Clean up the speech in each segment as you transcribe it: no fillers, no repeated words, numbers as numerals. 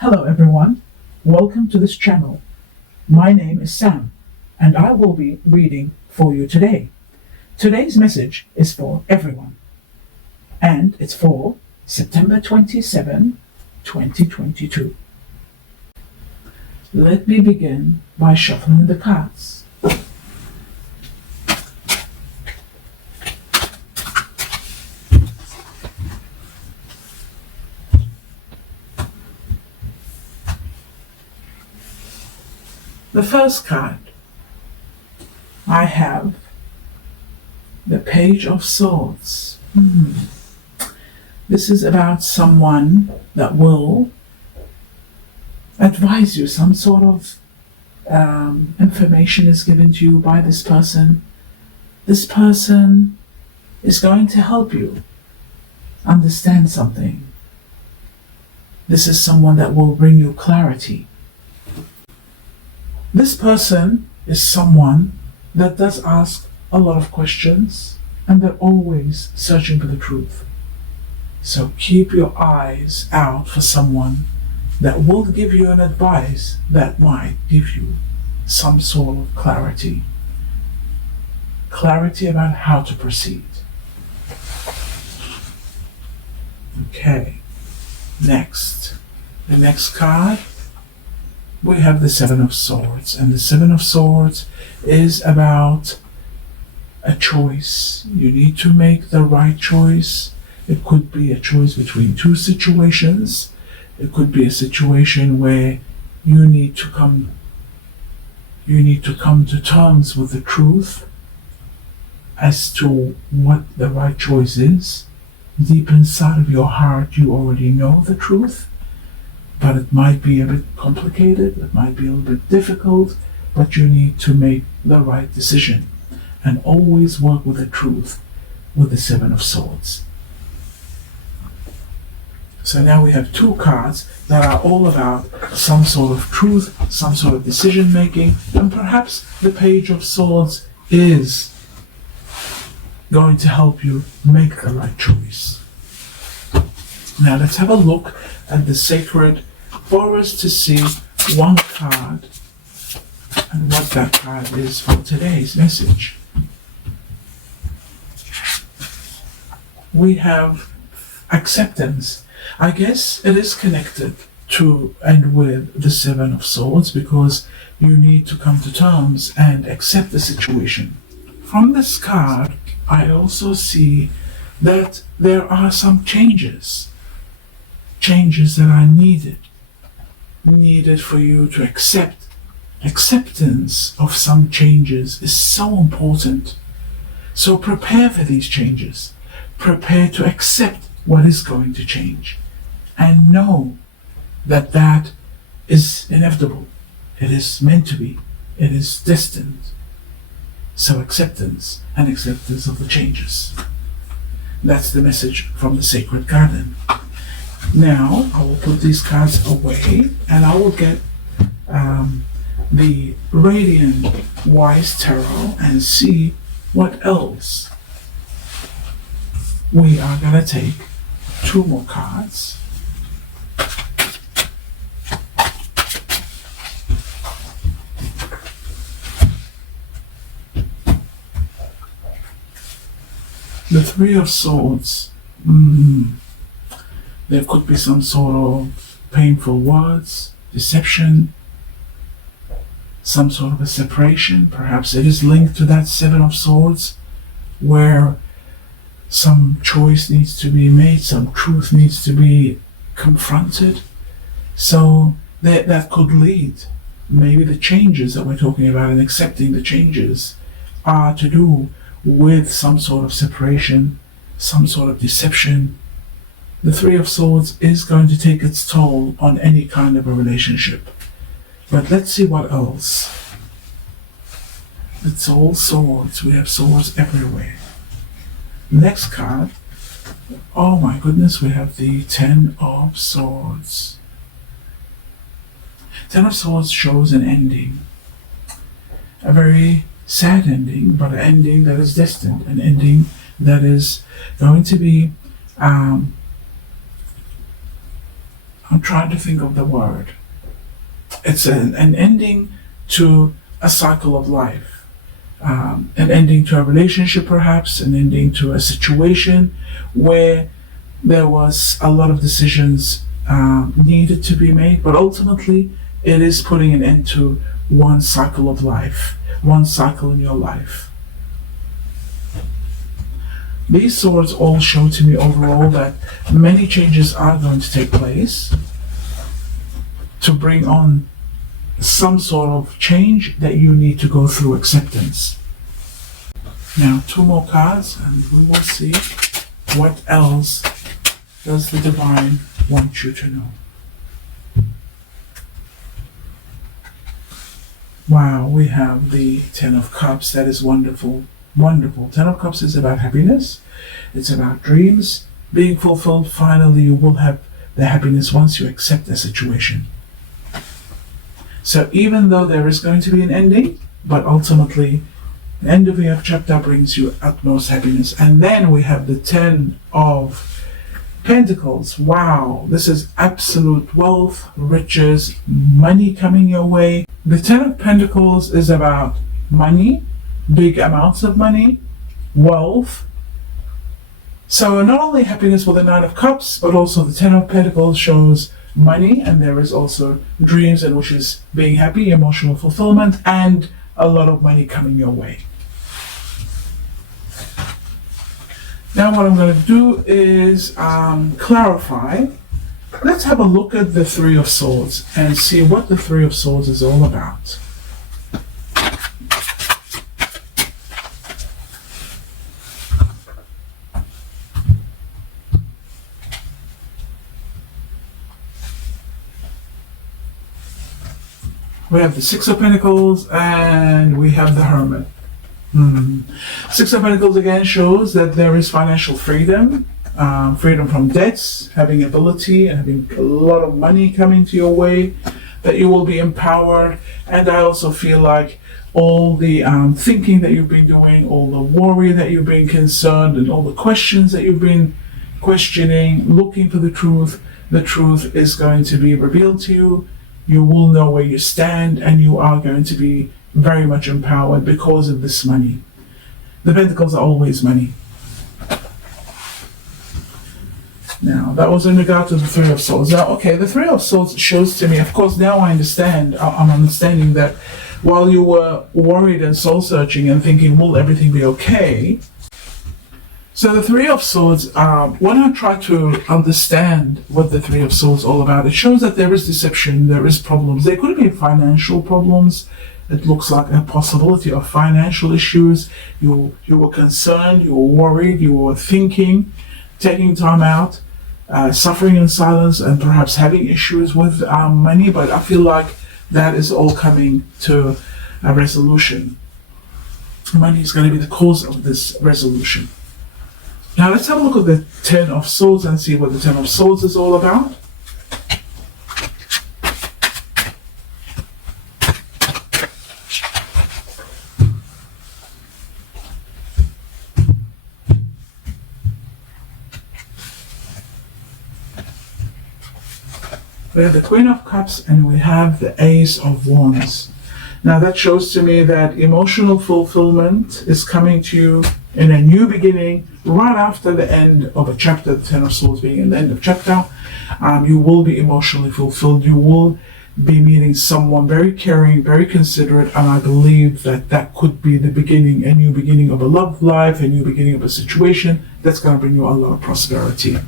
Hello everyone, welcome to this channel. My name is Sam and I will be reading for you today. Today's message is for everyone and it's for September 27, 2022. Let me begin by shuffling the cards. The first card, I have the Page of Swords. This is about someone that will advise you. Some sort of information is given to you by this person. This person is going to help you understand something. This is someone that will bring you clarity. This person is someone that does ask a lot of questions and they're always searching for the truth. So keep your eyes out for someone that will give you an advice that might give you some sort of clarity. Clarity about how to proceed. Okay, next. The next card, we have the Seven of Swords, and the Seven of Swords is about a choice. You need to make the right choice. It could be a choice between two situations. It could be a situation where you need to come to terms with the truth as to what the right choice is. Deep inside of your heart, you already know the truth. But it might be a bit complicated, it might be a little bit difficult, but you need to make the right decision and always work with the truth with the Seven of Swords. So now we have two cards that are all about some sort of truth, some sort of decision making, and perhaps the Page of Swords is going to help you make the right choice. Now let's have a look at the sacred forest to see one card and what that card is for today's message. We have acceptance. I guess it is connected to and with the Seven of Swords because you need to come to terms and accept the situation. From this card, I also see that there are some changes that are needed for you to accept. Acceptance of some changes is so important. So prepare for these changes. Prepare to accept what is going to change. And know that that is inevitable. It is meant to be. It is destined. So acceptance and acceptance of the changes. That's the message from the Sacred Garden. Now, I will put these cards away and I will get the Radiant Wise Tarot and see what else. We are going to take two more cards. The Three of Swords. There could be some sort of painful words, deception, some sort of a separation. Perhaps it is linked to that Seven of Swords, where some choice needs to be made, some truth needs to be confronted. So that could lead, maybe the changes that we're talking about and accepting the changes are to do with some sort of separation, some sort of deception. The Three of Swords is going to take its toll on any kind of a relationship. But let's see what else. It's all swords. We have swords everywhere. Next card. Oh my goodness, we have the Ten of Swords. Ten of Swords shows an ending. A very sad ending, but an ending that is destined. An ending that is going to be I'm trying to think of the word. It's an ending to a cycle of life, an ending to a relationship, perhaps, an ending to a situation where there was a lot of decisions needed to be made, but ultimately it is putting an end to one cycle of life, one cycle in your life. These swords all show to me overall that many changes are going to take place to bring on some sort of change that you need to go through acceptance. Now, 2 more cards, and we will see what else does the divine want you to know. Wow, we have the 10 of Cups. That is wonderful. Wonderful. 10 of Cups is about happiness. It's about dreams being fulfilled. Finally, you will have the happiness once you accept the situation. So even though there is going to be an ending, but ultimately, the end of your chapter brings you utmost happiness. And then we have the 10 of Pentacles. Wow, this is absolute wealth, riches, money coming your way. The 10 of Pentacles is about money, big amounts of money, wealth. So not only happiness with the 9 of Cups, but also the 10 of Pentacles shows money, and there is also dreams and wishes being happy, emotional fulfillment, and a lot of money coming your way. Now what I'm going to do is clarify. Let's have a look at the 3 of Swords and see what the 3 of Swords is all about. We have the 6 of Pentacles and we have the Hermit. 6 of Pentacles again shows that there is financial freedom, freedom from debts, having ability and having a lot of money coming to your way, that you will be empowered. And I also feel like all the thinking that you've been doing, all the worry that you've been concerned, and all the questions that you've been questioning, looking for the truth is going to be revealed to you. You will know where you stand, and you are going to be very much empowered because of this money. The Pentacles are always money. Now, that was in regard to the 3 of Swords. Now, okay, the 3 of Swords shows to me, of course, now I understand, I'm understanding that while you were worried and soul-searching and thinking, will everything be okay? So the 3 of Swords, when I try to understand what the 3 of Swords is all about, it shows that there is deception, there is problems. There could be financial problems. It looks like a possibility of financial issues. You were concerned, you were worried, you were thinking, taking time out, suffering in silence, and perhaps having issues with money. But I feel like that is all coming to a resolution. Money is going to be the cause of this resolution. Now let's have a look at the 10 of Swords and see what the 10 of Swords is all about. We have the Queen of Cups and we have the Ace of Wands. Now that shows to me that emotional fulfillment is coming to you in a new beginning right after the end of a chapter, the 10 of Swords being in the end of chapter. You will be emotionally fulfilled. You will be meeting someone very caring, very considerate, and I believe that that could be the beginning, a new beginning of a love life, a new beginning of a situation that's going to bring you a lot of prosperity.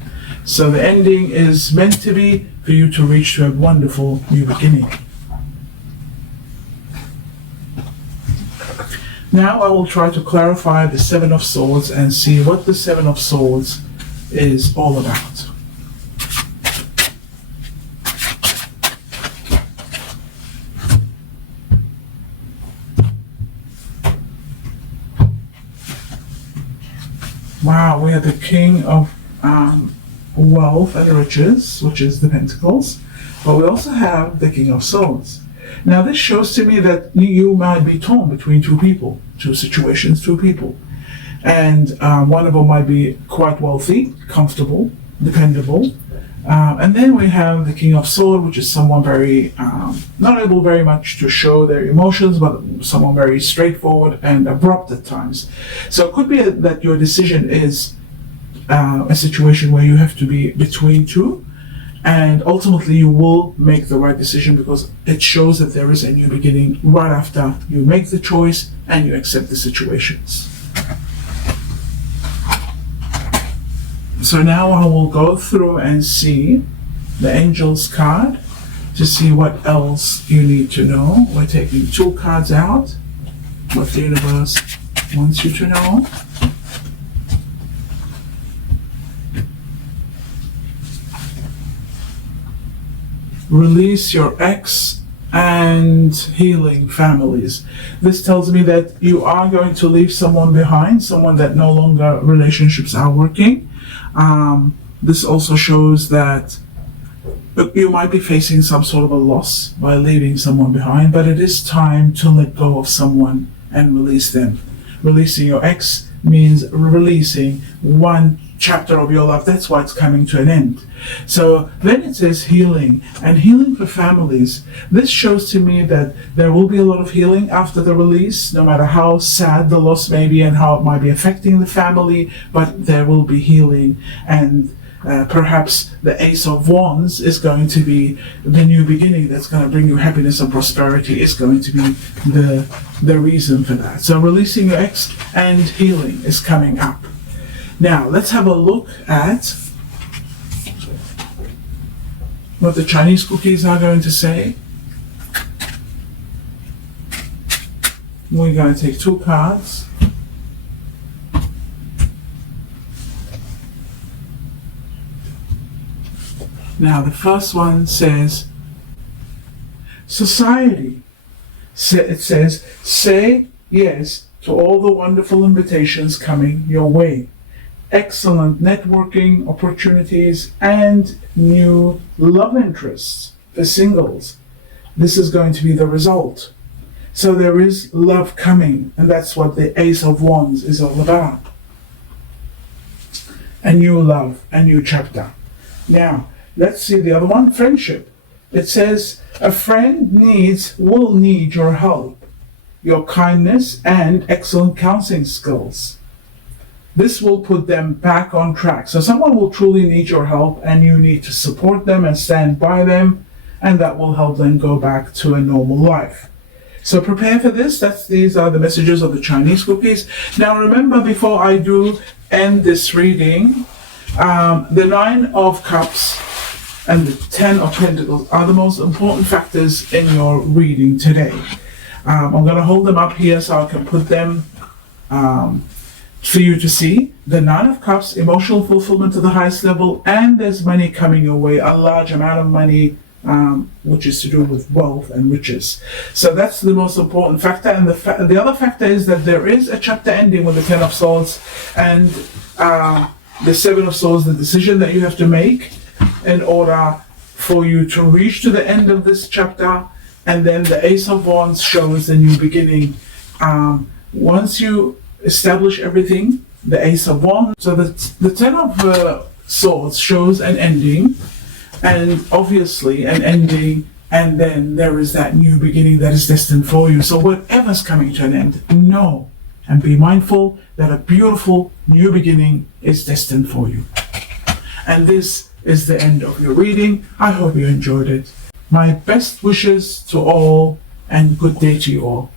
So the ending is meant to be for you to reach to a wonderful new beginning. Now I will try to clarify the 7 of Swords and see what the 7 of Swords is all about. Wow, we have the King of Wealth and Riches, which is the Pentacles, but we also have the King of Swords. Now this shows to me that you might be torn between two people, two situations, two people. And one of them might be quite wealthy, comfortable, dependable, And then we have the King of Swords, which is someone very, not able very much to show their emotions, but someone very straightforward and abrupt at times. So it could be that your decision is a situation where you have to be between two, and ultimately you will make the right decision because it shows that there is a new beginning right after you make the choice and you accept the situations. So now I will go through and see the Angel's card to see what else you need to know. We're taking 2 cards out, what the universe wants you to know. Release your ex and healing families. This tells me that you are going to leave someone behind, someone that no longer relationships are working. This also shows that you might be facing some sort of a loss by leaving someone behind, but it is time to let go of someone and release them. Releasing your ex means releasing one chapter of your life. That's why it's coming to an end. So then it says healing, and healing for families. This shows to me that there will be a lot of healing after the release, no matter how sad the loss may be and how it might be affecting the family, but there will be healing. And perhaps the Ace of Wands is going to be the new beginning that's going to bring you happiness and prosperity. Is going to be the reason for that. So releasing your ex and healing is coming up. Now let's have a look at what the Chinese cookies are going to say. We're going to take 2 cards. Now the first one says society. It says, say yes to all the wonderful invitations coming your way. Excellent networking opportunities and new love interests for singles. This is going to be the result. So there is love coming, and that's what the Ace of Wands is all about. A new love, a new chapter. Now, let's see the other one, friendship. It says, a friend will need your help, your kindness, and excellent counseling skills. This will put them back on track. So someone will truly need your help, and you need to support them and stand by them, and that will help them go back to a normal life. So prepare for this. These are the messages of the Chinese cookies. Now remember, before I do end this reading, the 9 of Cups and the 10 of Pentacles are the most important factors in your reading today. I'm going to hold them up here so I can put them for you to see. The 9 of Cups, emotional fulfillment to the highest level, and there's money coming your way, a large amount of money, which is to do with wealth and riches. So that's the most important factor. And the other factor is that there is a chapter ending with the 10 of Swords and the 7 of Swords, the decision that you have to make in order for you to reach to the end of this chapter. And then the Ace of Wands shows the new beginning. Once you establish everything, the Ace of Wands, so the 10 of Swords shows an ending, and obviously an ending, and then there is that new beginning that is destined for you. So whatever's coming to an end, know and be mindful that a beautiful new beginning is destined for you. And this is the end of your reading. I hope you enjoyed it. My best wishes to all, and good day to you all.